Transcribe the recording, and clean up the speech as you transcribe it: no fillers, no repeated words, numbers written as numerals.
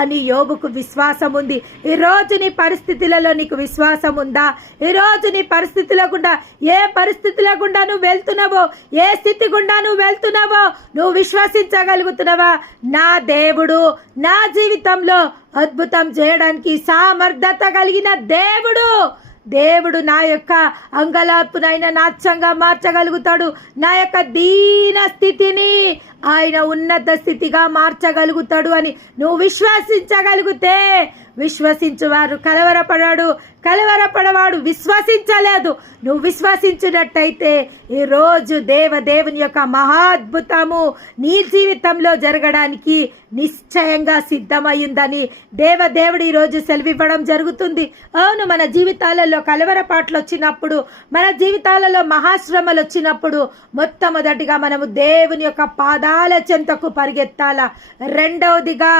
అని యోబుకు విశ్వాసం ఉంది. ఈరోజు నీ పరిస్థితులలో నీకు విశ్వాసం ఉందా? ఈరోజు నీ పరిస్థితుల గుండా, ఏ పరిస్థితుల గుండా నువ్వు వెళ్తున్నావో, ఏ స్థితి గుండా నువ్వు వెళ్తున్నావో నువ్వు విశ్వసించగలుగుతున్నావా? నా దేవుడు నా జీవితంలో అద్భుతం చేయడానికి సామర్థ్యత కలిగిన దేవుడు నా యొక్క అంగలార్పునైనా నాట్యంగా మార్చగలుగుతాడు. నా యొక్క దీన స్థితిని ఆయన ఉన్నత స్థితిగా మార్చగలుగుతాడు అని నువ్వు విశ్వసించగలిగితే, విశ్వసించువారు కలవరపడవాడు విశ్వసించలేదు. నువ్వు విశ్వసించినట్టయితే ఈరోజు దేవుని యొక్క మహాద్భుతము నీ జీవితంలో జరగడానికి నిశ్చయంగా సిద్ధమయ్యిందని దేవుడు ఈరోజు సెలవివ్వడం జరుగుతుంది. అవును, మన జీవితాలలో కలవరపాట్లు వచ్చినప్పుడు, మన జీవితాలలో మహాశ్రమలు వచ్చినప్పుడు మొట్టమొదటిగా మనము దేవుని యొక్క పాదాల చెంతకు పరిగెత్తాల. రెండవదిగా